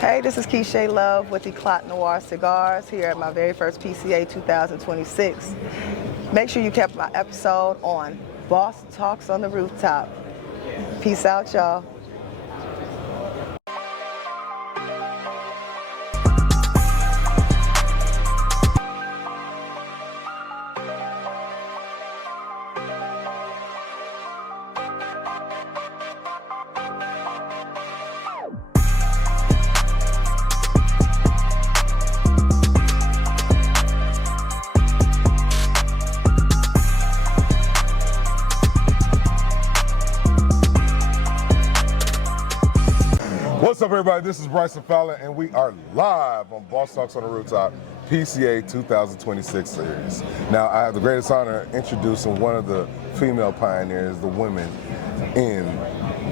Hey, this is Keisha Love with Eclat Noir Cigars here at my very first PCA 2026. Make sure you kept my episode on Boss Talks on the Rooftop. Peace out, y'all. What's up, everybody? This is Bryson Fowler, and we are live on Boss Talks on the Rooftop PCA 2026 series. Now, I have the greatest honor introducing one of the female pioneers, the women in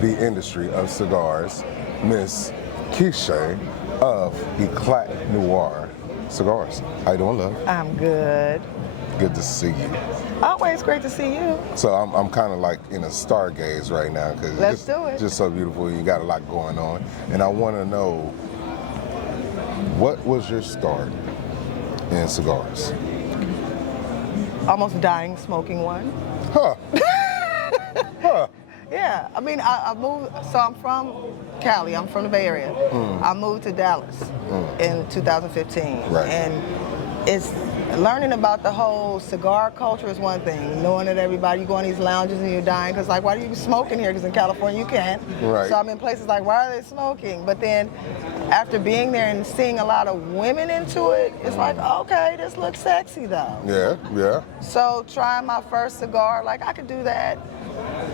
the industry of cigars, Miss Keisha of Eclat Noir Cigars. How you doing, love? I'm good. Good to see you. Always great to see you. So I'm kind of like in a stargaze right now because Let's do it. Just so beautiful. You got a lot going on, and I want to know, what was your start in cigars? Almost dying smoking one. Huh? Huh? Yeah, I mean, I moved, so I'm from Cali, I'm from the Bay Area. I moved to Dallas in 2015. Right. And it's learning about the whole cigar culture is one thing. Knowing that everybody, you go in these lounges and you're dying, because like, why do you smoke in here? Because in California you can't. Right. So I'm in places like, why are they smoking? But then after being there and seeing a lot of women into it, it's like, okay, this looks sexy though. Yeah, yeah. So trying my first cigar, like I could do that.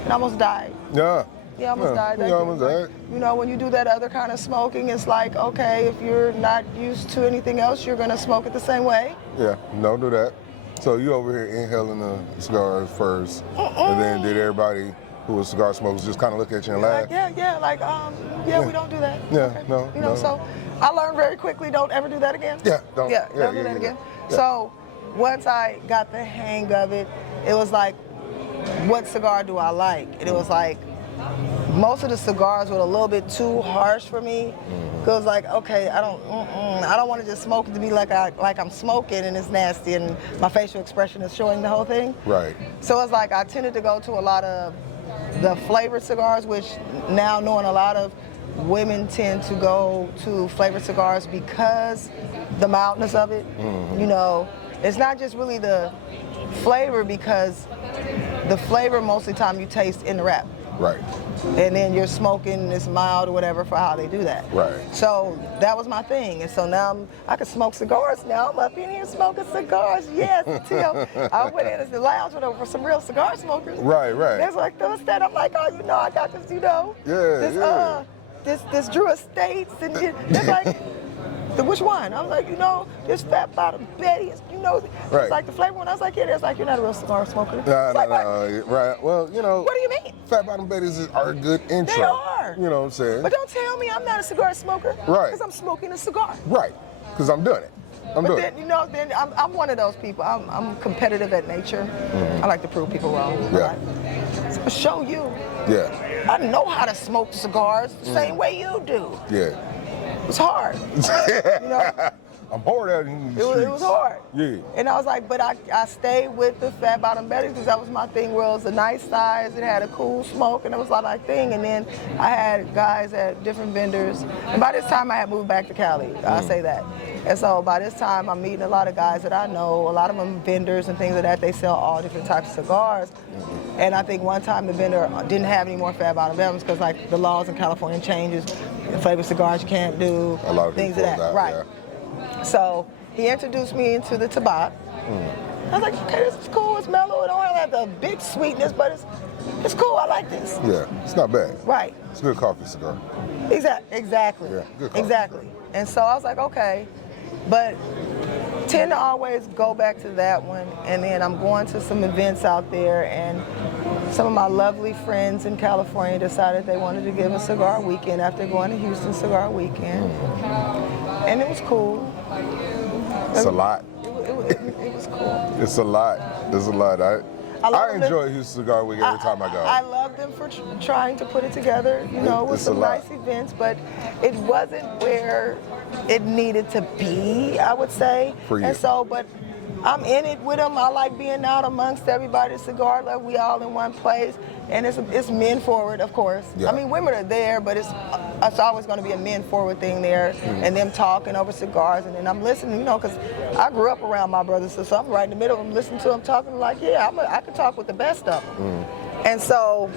And I almost died. Yeah. Yeah, almost died. You almost died. You know, when you do that other kind of smoking, it's like, okay, if you're not used to anything else, you're gonna smoke it the same way. Yeah, don't do that. So you over here inhaling the cigars first, and then did everybody who was cigar smokers just kind of look at you and laugh? We don't do that. Yeah, okay. no, You know, no. So I learned very quickly, don't ever do that again. Yeah, don't. Yeah, don't do that again. Yeah. So once I got the hang of it, it was like, what cigar do I like? And it was like, most of the cigars were a little bit too harsh for me. Cause like, okay, I don't want to just smoke it to be like I'm smoking and it's nasty and my facial expression is showing the whole thing. Right. So it's like I tended to go to a lot of the flavored cigars, which now knowing a lot of women tend to go to flavored cigars because the mildness of it. You know, it's not just really the flavor, because the flavor most of the time you taste in the wrap. Right. And then you're smoking this mild or whatever for how they do that. Right. So that was my thing. And so now I can smoke cigars now. I'm up in here smoking cigars. Yes, Tim. I went in the lounge with some real cigar smokers. Right, right. There's like those that I'm like, oh, you know, I got this, you know. Yeah, This Drew Estates and they're like, which one? I was like, you know, this Fat Bottom Betty, you know, Right. it's like the flavor one. I was like, yeah, it's like, you're not a real cigar smoker. No. Right. Well, you know. What do you mean? Fat Bottom Betties are a good intro. They are. You know what I'm saying? But don't tell me I'm not a cigar smoker. Right. Because I'm smoking a cigar. Right. Because I'm doing it. I'm doing Then, you know, then I'm one of those people. I'm competitive at nature. I like to prove people wrong. Yeah. So show you. Yeah. I know how to smoke cigars the same way you do. Yeah. It's hard. You know? I'm hard out in these streets. It was hard. Yeah. And I was like, but I stayed with the Fat Bottom Betty because that was my thing, where it was a nice size, it had a cool smoke, and it was like my thing. And then I had guys at different vendors. And by this time I had moved back to Cali, I'll say that. And so by this time I'm meeting a lot of guys that I know, a lot of them vendors and things like that. They sell all different types of cigars. And I think one time the vendor didn't have any more Fat Bottom Betties because like the laws in California changes. Flavored cigars you can't do, A lot of things of people that. out, Right. yeah. So he introduced me into the tobacco. I was like, okay, this is cool, it's mellow, it don't have the big sweetness, but it's cool, I like this. Yeah, it's not bad. Right. It's a good coffee cigar. Exactly. Yeah, good coffee. Exactly. And so I was like, okay, but tend to always go back to that one, and then I'm going to some events out there, and some of my lovely friends in California decided they wanted to give a cigar weekend after going to Houston Cigar Weekend. And it was cool. It's a lot. It was cool. It's a lot. It's a lot. I enjoy Houston Cigar Week every time I go. I love them for trying to put it together, you know, with some nice events, but it wasn't where it needed to be, I would say. For you. And so, but I'm in it with them. I like being out amongst everybody. Cigar Love, we all in one place, and it's men forward, of course. Yeah. I mean, women are there, but it's always going to be a men forward thing there, and them talking over cigars, and then I'm listening, you know, because I grew up around my brothers, so I'm right in the middle of them, listening to them talking like, yeah, I can talk with the best of them. And so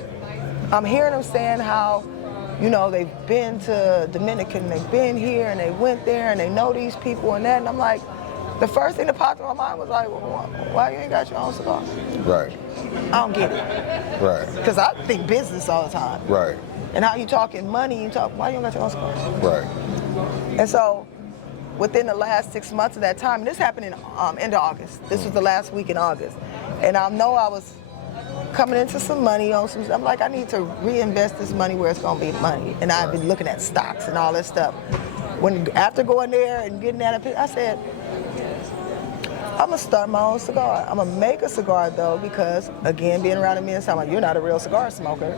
I'm hearing them saying how, you know, they've been to Dominican, they've been here, and they went there, and they know these people and that, and I'm like, the first thing that popped in my mind was like, well, why you ain't got your own cigar? Right. I don't get it. Right. Because I think business all the time. Right. And how you talking money, why you don't got your own cigar? Right. And so, within the last 6 months of that time, and this happened in end of August. This was the last week in August. And I know I was coming into some money on some, I'm like, I need to reinvest this money where it's gonna be money. And I've been looking at stocks and all that stuff. After going there and getting that, I said, I'm gonna start my own cigar. I'm gonna make a cigar though, because again, being around the men, sound like you're not a real cigar smoker.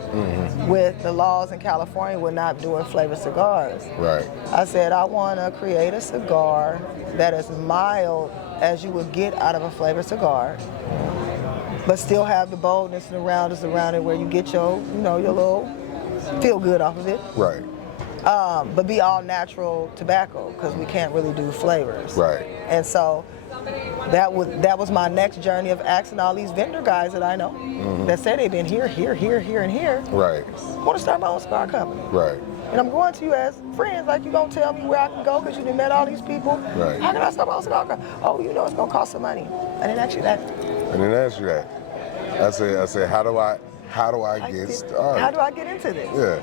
With the laws in California, we're not doing flavored cigars. Right. I said I wanna create a cigar that is mild as you would get out of a flavored cigar, but still have the boldness and the roundness around it, where you get your, you know, your little feel good off of it. Right. But be all natural tobacco, because we can't really do flavors. Right. And so that was my next journey of asking all these vendor guys that I know that say they've been here, and here. Right. I want to start my own cigar company. Right. And I'm going to you as friends, like you gonna tell me where I can go because you done met all these people. Right. How can I start my own cigar company? Oh, you know it's gonna cost some money. I didn't ask you that. I didn't ask you that. I said, how do I get started? How do I get into this? Yeah.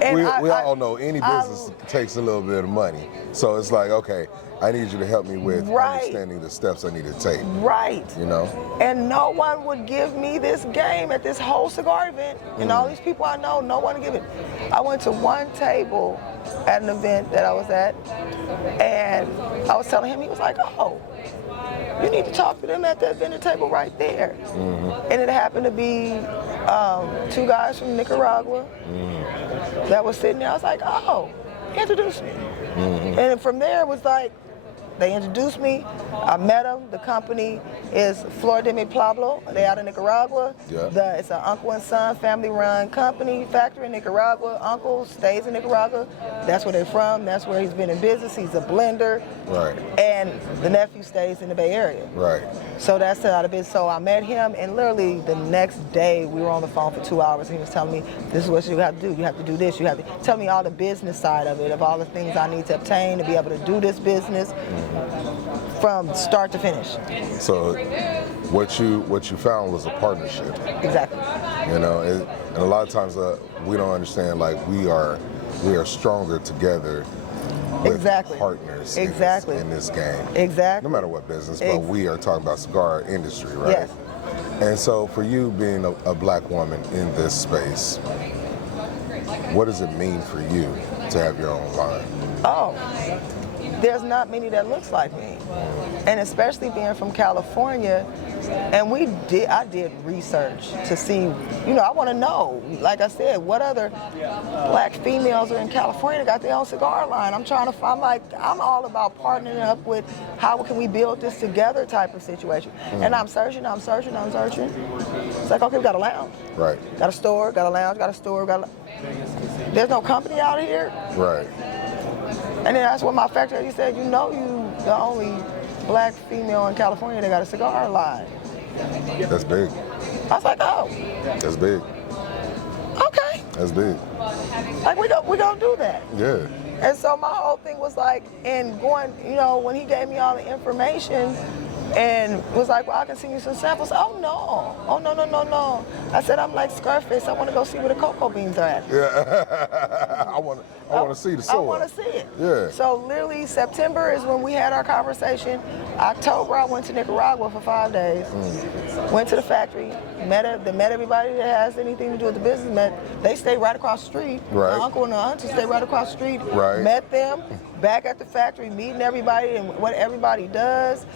And we all know any business takes a little bit of money. So it's like, okay, I need you to help me with understanding the steps I need to take. Right. You know? And no one would give me this game at this whole cigar event. And all these people I know, no one would give it. I went to one table at an event that I was at, and I was telling him, he was like, oh, you need to talk to them at that vendor table right there. And it happened to be 2 guys from Nicaragua that was sitting there. I was like, oh, introduce me. And from there it was like, they introduced me. I met them. The company is Flor de Mi Pueblo. They out of Nicaragua. Yeah. It's an uncle and son family-run company, factory in Nicaragua. Uncle stays in Nicaragua. That's where they're from. That's where he's been in business. He's a blender. Right. And the nephew stays in the Bay Area. Right. So that's out of business. So I met him, and literally the next day we were on the phone for 2 hours. And he was telling me, this is what you have to do. You have to do this. You have to tell me all the business side of it, of all the things I need to obtain to be able to do this business. From start to finish. So what you found was a partnership. Exactly. You know, and a lot of times we don't understand, like, we are stronger together with partners in this game. Exactly. No matter what business, but we are talking about cigar industry, right? Yes. And so for you being a black woman in this space, what does it mean for you to have your own line? Oh, there's not many that looks like me. And especially being from California, and I did research to see, you know, I want to know, like I said, what other black females are in California got their own cigar line. I'm all about partnering up with how can we build this together type of situation. And I'm searching. It's like, okay, we got a lounge. Right. Got a store, got a lounge, got a store, there's no company out here. Right. And then that's what my factory, he said, you know, you the only black female in California that got a cigar line. That's big. I was like, oh. That's big. Okay. That's big. Like, we gonna do that. Yeah. And so my whole thing was like, and going, you know, when he gave me all the information and was like, well, I can send you some samples. Oh, no. I said, I'm like Scarface. I want to go see where the cocoa beans are at. Yeah. I want to see the soil. I want to see it. Yeah. So literally September is when we had our conversation. October, I went to Nicaragua for 5 days. Went to the factory, met everybody that has anything to do with the business. They stay right across the street. Right. My uncle and the auntie stay right across the street. Right. Met them back at the factory, meeting everybody and what everybody does.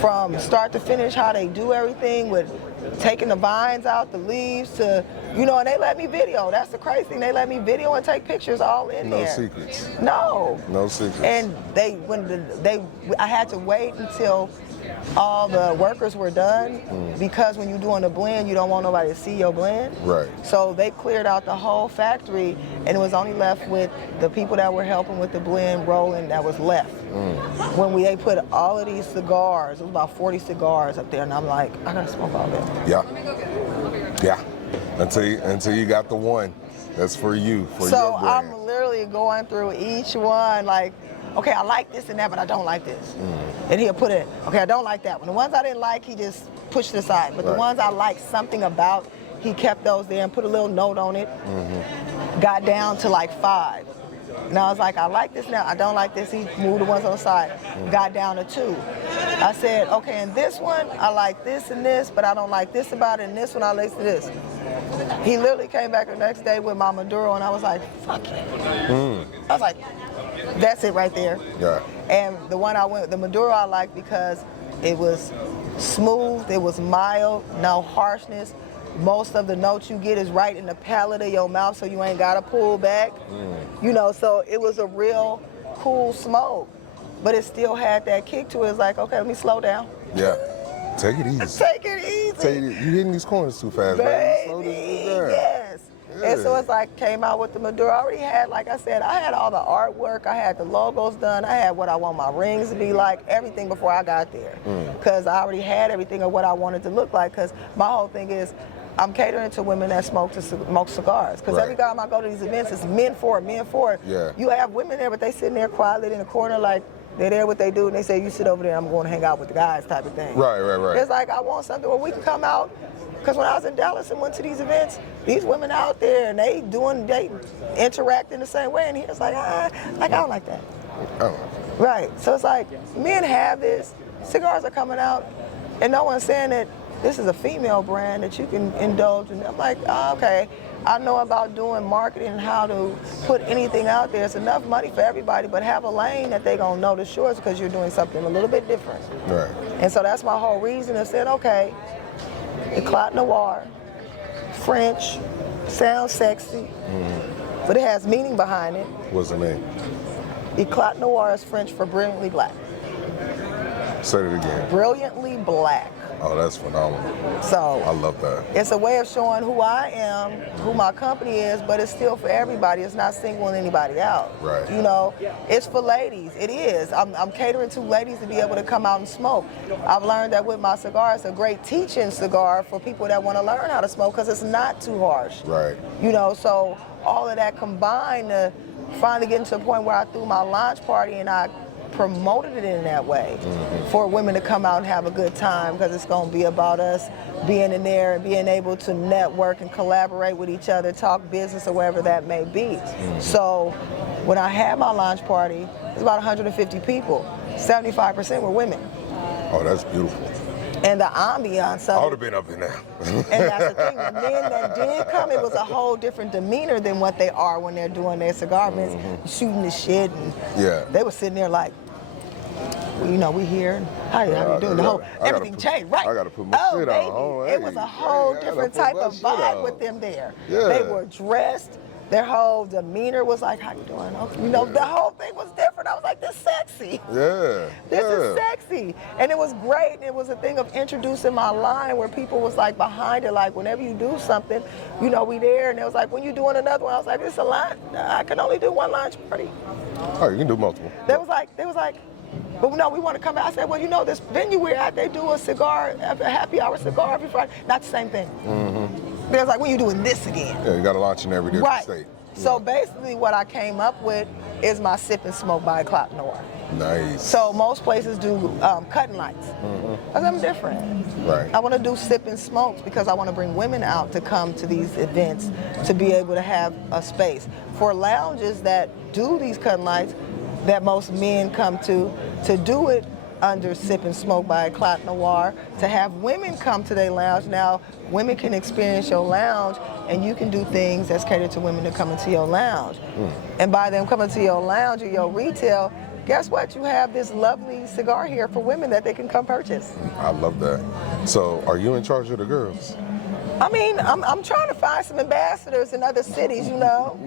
from start to finish, how they do everything with taking the vines out, the leaves to, you know, and they let me video. That's the crazy thing. They let me video and take pictures all in there. No secrets. No. No secrets. And I had to wait until all the workers were done because when you're doing a blend, you don't want nobody to see your blend. Right. So they cleared out the whole factory, and it was only left with the people that were helping with the blend rolling that was left. When they put all of these cigars, it was about 40 cigars up there, and I'm like, I gotta smoke all that. Yeah. Until you got the one that's for you, for your So brand. I'm literally going through each one, like, okay, I like this and that, but I don't like this. And he'll put it, okay, I don't like that one. The ones I didn't like, he just pushed aside. But the ones I liked something about, he kept those there and put a little note on it. Got down to like 5. And I was like, I like this now, I don't like this. He moved the ones on the side, got down to 2. I said, okay, in this one, I like this and this, but I don't like this about it, and this one I like this. He literally came back the next day with my Maduro, and I was like, fuck it. I was like, that's it right there. Yeah. And the one the Maduro I liked because it was smooth, it was mild, no harshness. Most of the notes you get is right in the palate of your mouth, so you ain't gotta pull back. You know, so it was a real cool smoke, but it still had that kick to it. It's like, okay, let me slow down. Yeah. Take it easy. Take it easy. Take it easy. You hitting these corners too fast, baby. Slow this Baby, down. yes. Yeah. And so it's like, came out with the Maduro. I already had, like I said, I had all the artwork, I had the logos done, I had what I want my rings to be like, everything before I got there. Because I already had everything of what I wanted to look like, because my whole thing is, I'm catering to women that smoke cigars. Because every time I go to these events, it's men for it. Yeah. You have women there, but they sitting there quietly in the corner like, they're there what they do, and they say, you sit over there, I'm going to hang out with the guys type of thing. Right. It's like, I want something where we can come out, because when I was in Dallas and went to these events, these women out there, and they interact in the same way, and he's like, I don't like that. Oh. Right, so it's like, men have this, cigars are coming out, and no one's saying that this is a female brand that you can indulge in. I'm like, oh, okay, I know about doing marketing and how to put anything out there. It's enough money for everybody, but have a lane that they gonna notice yours because you're doing something a little bit different. Right. And so that's my whole reason of saying, okay, Eclat Noir, French, sounds sexy, but it has meaning behind it. What's the name? Eclat Noir is French for brilliantly black. Say it again. Brilliantly black. Oh, that's phenomenal. So I love that. it's a way of showing who I am, who my company is, but it's still for everybody. It's not singling anybody out. Right. You know, it's for ladies. It is. I'm catering to ladies to be able to come out and smoke. I've learned that with my cigar, it's a great teaching cigar for people that want to learn how to smoke because it's not too harsh. Right. You know, so all of that combined to finally getting to a point where I threw my launch party and I promoted it in that way for women to come out and have a good time because it's going to be about us being in there and being able to network and collaborate with each other, talk business or wherever that may be. So when I had my launch party, it was about 150 people. 75% were women. Oh, that's beautiful. And the ambiance I of would it. have been up in there. And that's the thing, the men that did come, it was a whole different demeanor than what they are when they're doing their cigar business, shooting the shit, and they were sitting there like, you know, we here. How you doing? Everything changed, right? I gotta put my shit baby. on. Oh, it was a whole different type of vibe with them there. Yeah. They were dressed. Their whole demeanor was like, how you doing? Okay. You know, the whole thing was different. I was like, this is sexy. Yeah. This is sexy. And it was great. It was a thing of introducing my line where people was like behind it, like whenever you do something, you know, we there. And it was like, when you doing another one, I was like, this is a line. I can only do one launch party. Oh, you can do multiple. They was like, but no, we want to come out. I said, well, you know, this venue we're at, they do a happy hour cigar every Friday. Not the same thing. They was like, when you doing this again? Yeah, you got to launch in every different state. So basically what I came up with is my Sip and Smoke by Eclat Noir. Nice. So most places do cutting lights. Because I'm different. Right. I want to do Sip and Smokes because I want to bring women out to come to these events to be able to have a space. For lounges that do these cutting lights that most men come to do it under Sip and Smoke by Eclat Noir, to have women come to their lounge. Now, women can experience your lounge, and you can do things that's catered to women to come into your lounge. And by them coming to your lounge or your retail, guess what? You have this lovely cigar here for women that they can come purchase. I love that. So, are you in charge of the girls? I mean, I'm trying to find some ambassadors in other cities, you know.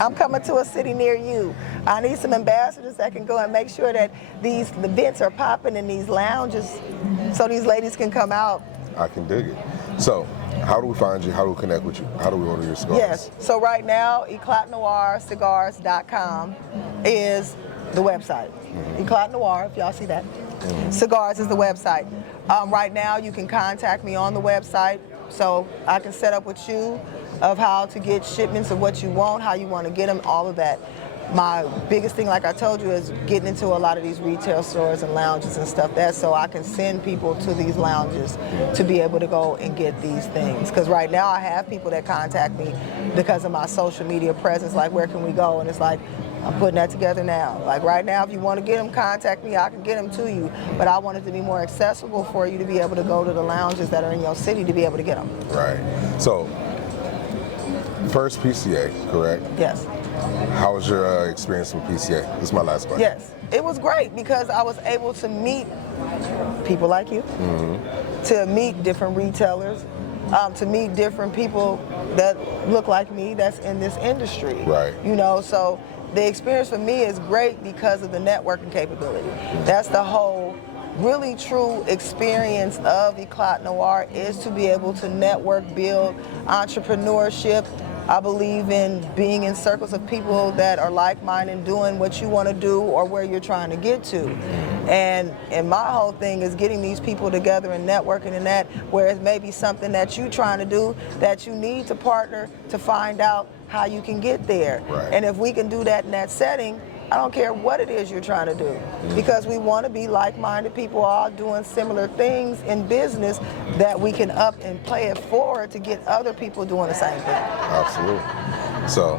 I'm coming to a city near you. I need some ambassadors that can go and make sure that the events are popping in these lounges so these ladies can come out. I can dig it. So, how do we find you? How do we connect with you? How do we order your cigars? Yes. So right now, Eclat Noir Cigars.com is the website. Eclat Noir, if y'all see that. Cigars is the website. Right now, you can contact me on the website, so I can set up with you of how to get shipments of what you want, how you want to get them, all of that. My biggest thing, like I told you, is getting into a lot of these retail stores and lounges and stuff. That's so I can send people to these lounges to be able to go and get these things. Because right now I have people that contact me because of my social media presence, like where can we go? And it's like, I'm putting that together now. Like right now, if you want to get them, contact me. I can get them to you. But I want it to be more accessible for you to be able to go to the lounges that are in your city to be able to get them. Right. So, first PCA, correct? Yes. How was your experience with PCA? This is my last question. Yes. It was great because I was able to meet people like you, to meet different retailers, to meet different people that look like me that's in this industry. Right. You know, so the experience for me is great because of the networking capability. That's the whole really true experience of Eclat Noir, is to be able to network, build entrepreneurship. I believe in being in circles of people that are like-minded, doing what you want to do or where you're trying to get to. And my whole thing is getting these people together and networking in that, where it may be something that you're trying to do that you need to partner to find out how you can get there. Right. And if we can do that in that setting, I don't care what it is you're trying to do, because we want to be like-minded people all doing similar things in business that we can up and play it forward to get other people doing the same thing. Absolutely. So,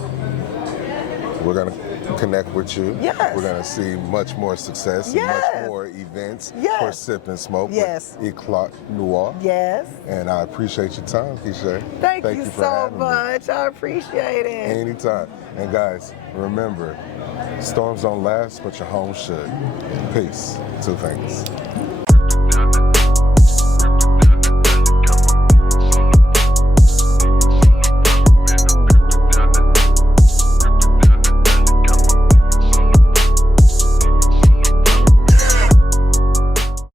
we're going to connect with you. Yes. We're going to see much more success, Yes. and much more events Yes. for Sip and Smoke Yes. with Eclat Noir. Yes. And I appreciate your time, Keisha. Thank you for so having me. much. I appreciate it. Anytime. And guys, remember, storms don't last, but your home should. Peace. Two things.